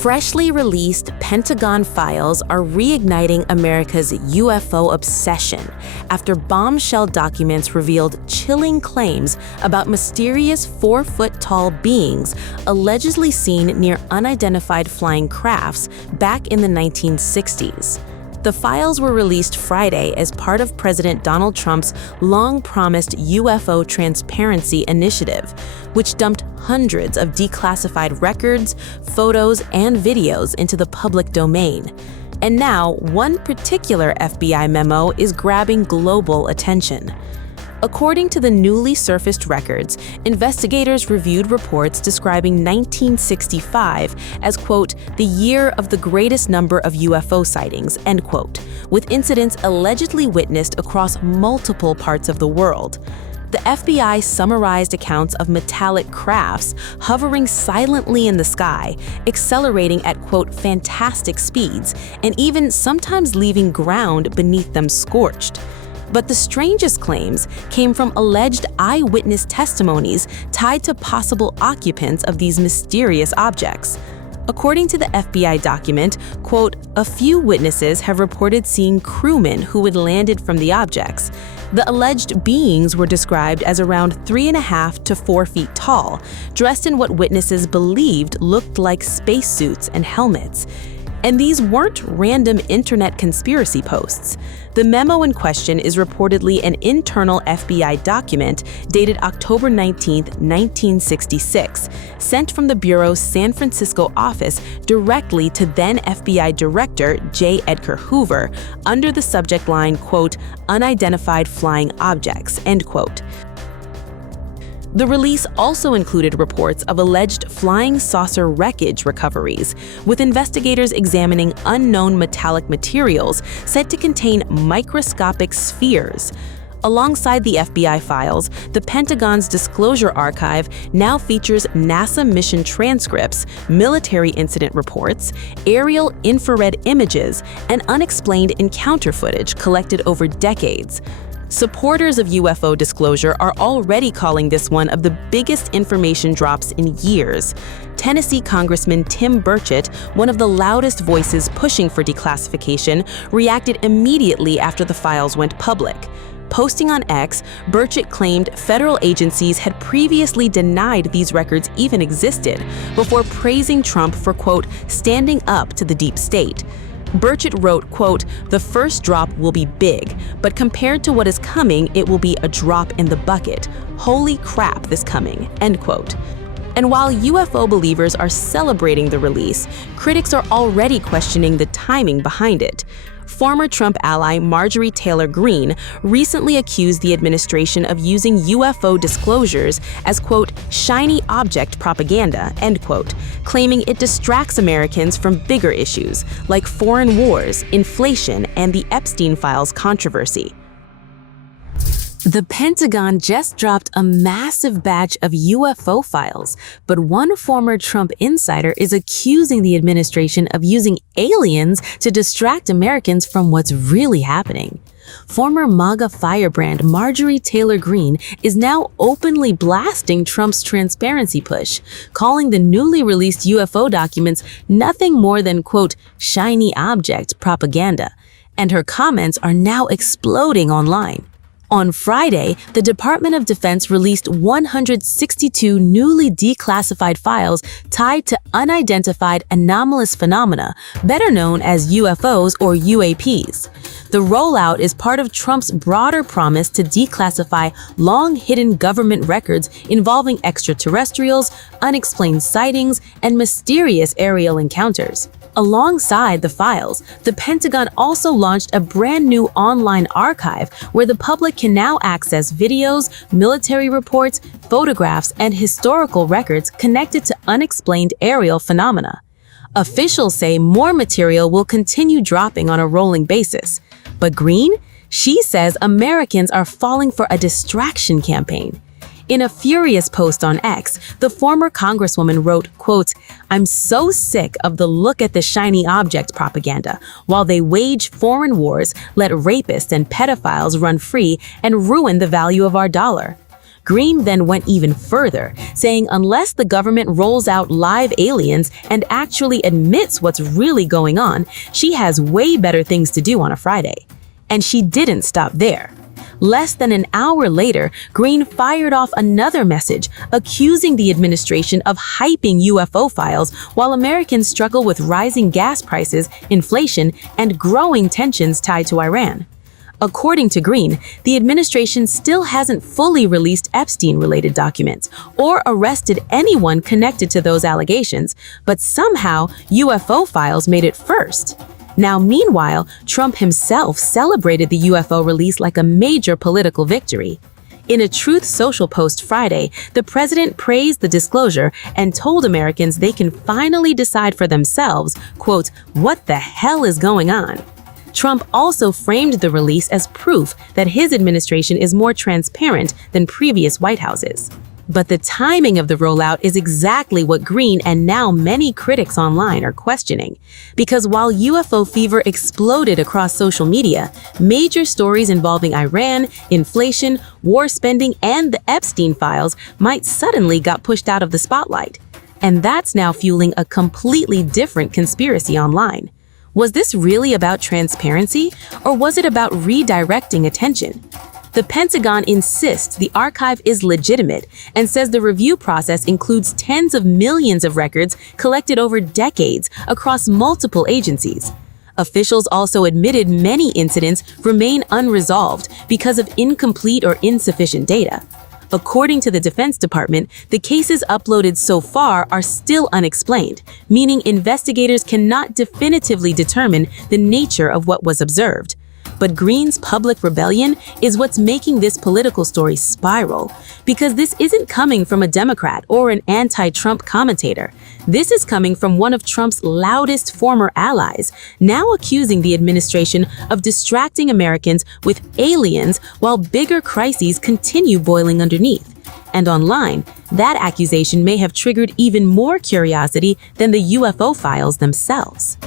Freshly released Pentagon files are reigniting America's UFO obsession after bombshell documents revealed chilling claims about mysterious 4-foot-tall beings allegedly seen near unidentified flying crafts back in the 1960s. The files were released Friday as part of President Donald Trump's long-promised UFO transparency initiative, which dumped hundreds of declassified records, photos, and videos into the public domain. And now, one particular FBI memo is grabbing global attention. According to the newly surfaced records, investigators reviewed reports describing 1965 as, quote, the year of the greatest number of UFO sightings, end quote, with incidents allegedly witnessed across multiple parts of the world. The FBI summarized accounts of metallic crafts hovering silently in the sky, accelerating at, quote, fantastic speeds, and even sometimes leaving ground beneath them scorched. But the strangest claims came from alleged eyewitness testimonies tied to possible occupants of these mysterious objects. According to the FBI document, quote, a few witnesses have reported seeing crewmen who had landed from the objects. The alleged beings were described as around 3.5 to 4 feet tall, dressed in what witnesses believed looked like spacesuits and helmets. And these weren't random internet conspiracy posts. The memo in question is reportedly an internal FBI document dated October 19, 1966, sent from the Bureau's San Francisco office directly to then FBI Director J. Edgar Hoover under the subject line, quote, unidentified flying objects, end quote. The release also included reports of alleged flying saucer wreckage recoveries, with investigators examining unknown metallic materials said to contain microscopic spheres. Alongside the FBI files, the Pentagon's disclosure archive now features NASA mission transcripts, military incident reports, aerial infrared images, and unexplained encounter footage collected over decades. Supporters of UFO disclosure are already calling this one of the biggest information drops in years. Tennessee Congressman Tim Burchett, one of the loudest voices pushing for declassification, reacted immediately after the files went public. Posting on X, Burchett claimed federal agencies had previously denied these records even existed, before praising Trump for, quote, standing up to the deep state. Burchett wrote, quote, the first drop will be big, but compared to what is coming, it will be a drop in the bucket. Holy crap, this coming, end quote. And while UFO believers are celebrating the release, critics are already questioning the timing behind it. Former Trump ally Marjorie Taylor Greene recently accused the administration of using UFO disclosures as, quote, shiny object propaganda, end quote, claiming it distracts Americans from bigger issues like foreign wars, inflation, and the Epstein files controversy. The Pentagon just dropped a massive batch of UFO files, but one former Trump insider is accusing the administration of using aliens to distract Americans from what's really happening. Former MAGA firebrand Marjorie Taylor Greene is now openly blasting Trump's transparency push, calling the newly released UFO documents nothing more than, quote, shiny object propaganda, and her comments are now exploding online. On Friday, the Department of Defense released 162 newly declassified files tied to unidentified anomalous phenomena, better known as UFOs or UAPs. The rollout is part of Trump's broader promise to declassify long-hidden government records involving extraterrestrials, unexplained sightings, and mysterious aerial encounters. Alongside the files, the Pentagon also launched a brand new online archive where the public can now access videos, military reports, photographs, and historical records connected to unexplained aerial phenomena. Officials say more material will continue dropping on a rolling basis. But Greene? She says Americans are falling for a distraction campaign. In a furious post on X, the former congresswoman wrote, quote, I'm so sick of the look at the shiny object propaganda while they wage foreign wars, let rapists and pedophiles run free, and ruin the value of our dollar. Green then went even further, saying unless the government rolls out live aliens and actually admits what's really going on, she has way better things to do on a Friday. And she didn't stop there. Less than an hour later, Green fired off another message, accusing the administration of hyping UFO files while Americans struggle with rising gas prices, inflation, and growing tensions tied to Iran. According to Green, the administration still hasn't fully released Epstein-related documents or arrested anyone connected to those allegations, but somehow UFO files made it first. Now, meanwhile, Trump himself celebrated the UFO release like a major political victory. In a Truth Social post Friday, the president praised the disclosure and told Americans they can finally decide for themselves, quote, "what the hell is going on?" Trump also framed the release as proof that his administration is more transparent than previous White Houses. But the timing of the rollout is exactly what Green and now many critics online are questioning. Because while UFO fever exploded across social media, major stories involving Iran, inflation, war spending, and the Epstein files might suddenly got pushed out of the spotlight. And that's now fueling a completely different conspiracy online. Was this really about transparency, or was it about redirecting attention? The Pentagon insists the archive is legitimate and says the review process includes tens of millions of records collected over decades across multiple agencies. Officials also admitted many incidents remain unresolved because of incomplete or insufficient data. According to the Defense Department, the cases uploaded so far are still unexplained, meaning investigators cannot definitively determine the nature of what was observed. But Green's public rebellion is what's making this political story spiral, because this isn't coming from a Democrat or an anti-Trump commentator. This is coming from one of Trump's loudest former allies, now accusing the administration of distracting Americans with aliens while bigger crises continue boiling underneath. And online, that accusation may have triggered even more curiosity than the UFO files themselves.